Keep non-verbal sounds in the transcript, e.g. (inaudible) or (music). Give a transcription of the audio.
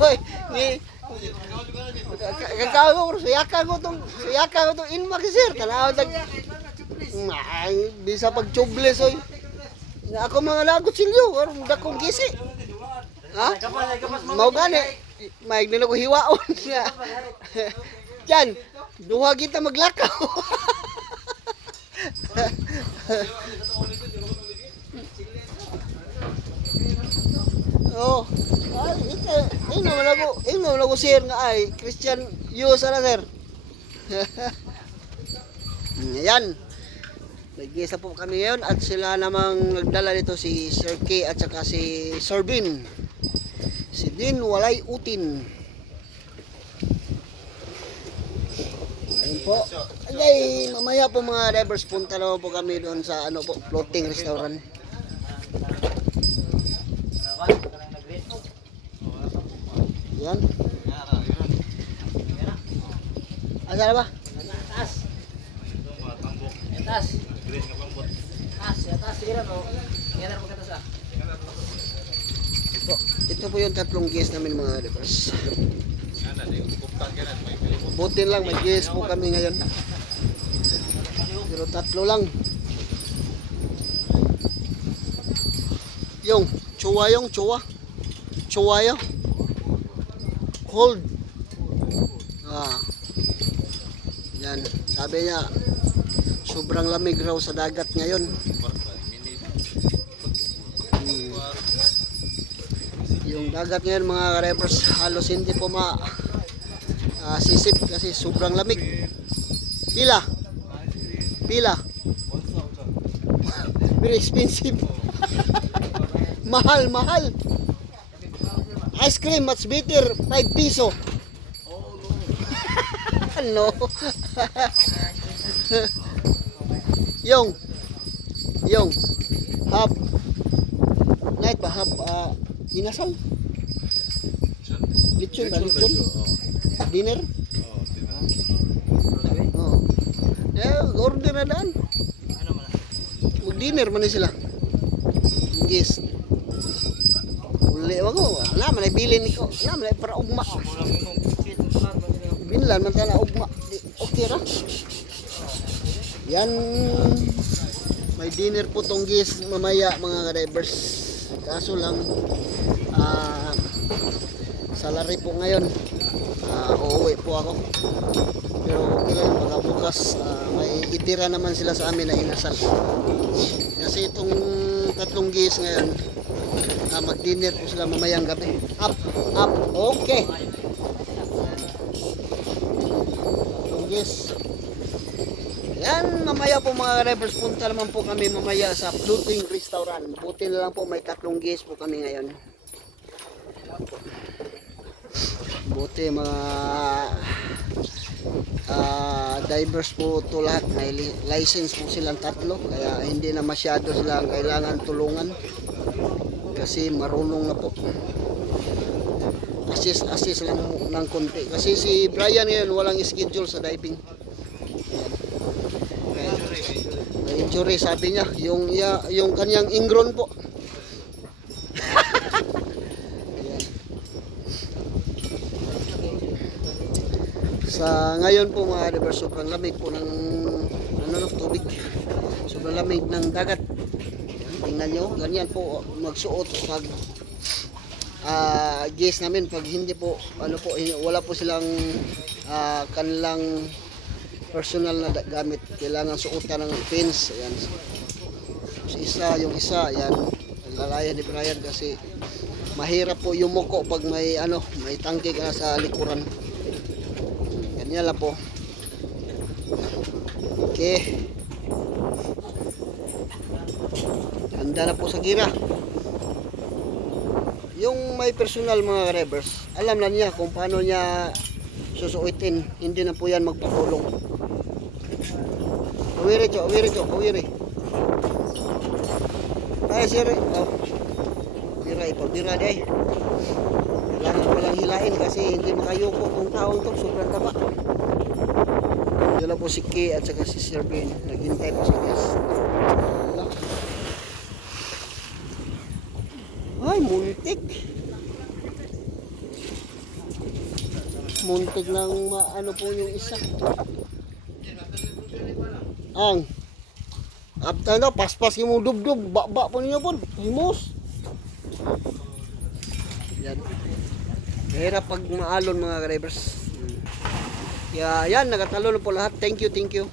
Oy, ni Kakaw ko, suyakan ko tong, suyakan ko tong inmak sir. Tanaw tag, ay, bisa pag tubeless oy. Ako mga lagot silyo, karon dakong gisi. Ha? Mau gani, may na ko hiwaon. Diyan, (laughs) duha kita maglakaw. (laughs) Oh. Ay, ito, ino man ako, ino man ako sir nga ay Christian Yus na sir. (laughs) Ayan. Nag-isa po kami ngayon at sila namang nagdala dito si Sir K at saka si Sir Bin. Si Din Walay Utin. Ayun po. Okay, mamaya po mga drivers punta naman po kami doon sa ano po, floating restaurant. Yan. Asa na ba? Taas. Taas. Taas, taas sige na no. Yan ang magkata sa. Ito, ito po yung tatlong guest namin mga drivers. Buti lang, may guest po kami ngayon. Pero tatlo lang. Yung, chua yung, chua. Chua yung. Cold. Ah. Yan, sabi niya, sobrang lamig raw sa dagat ngayon. Hmm. Yung dagat ngayon mga ka-reppers, halos hindi po ma ah, sisip kasi sobrang lamig. Pila? Pila? Very expensive. (laughs) mahal, mahal. Ice cream, much better, 5 piso. (laughs) no. yung, yung, hab, night ba, hab, ah, inasal? Lechon ba, lechon? Dinner? Oh. Eh, order na daan. Ano man? Mag-dinner man na sila. Yes. Uli ako. Wala man ay bilin ko. Wala man ay para ugma. Binlan man sana ugma. Okay ra. Yan. May dinner po tong gis mamaya mga drivers. Kaso lang ah salary po ngayon. Ah, uuwi po ako. Pero okay lang baka bukas ah, may itira naman sila sa amin na inasal. Kasi itong tatlong gis ngayon ah, mag-dinner po sila mamayang gabi. Up, up, okay. Tatlong gis. Yan, mamaya po mga drivers, punta naman po kami mamaya sa floating restaurant. Buti na lang po may tatlong guests po kami ngayon. Buti mga ah, divers po to lahat. May li- license po silang tatlo. Kaya hindi na masyado silang kailangan tulungan. Kasi marunong na po. Assist, assist lang ng konti. Kasi si Brian ngayon walang schedule sa diving. May injury sabi niya, yung ya, yung kanyang ingron po. Ayan. (laughs) Sa ngayon po mga river, sobrang lamig po ng ano no, tubig. Sobrang lamig ng dagat. Tingnan nyo, ganyan po magsuot pag ah gas namin. Pag hindi po ano po hin- wala po silang ah, kanilang personal na gamit. Kailangan suotan ng pins ayan. Si isa yung isa ayan. Lalaya ni Brian kasi mahirap po yung muko pag may ano may tangke ka sa likuran. Ganyan lang po. Okay na po sa gira yung may personal mga revers, alam na niya kung paano niya susuitin. Hindi na po yan magpatulong. Kawiri, cho, kawiri, cho, kawiri. Ay, sir. Oh. Bira, ipabira day. Kailangan palang hilain kasi hindi makayuko kung taong to. Sobrang taba. Lang po si Kay at saka si Sir Ben. Naghintay po sa gas. Ay, muntik. Muntik lang maano po yung isa. Ang After na, paspas yung dubdub, baba po ninyo po, himos. Yan. Mahirap pag maalon mga drivers. Kaya yan, nakatalo na po lahat. Thank you, thank you.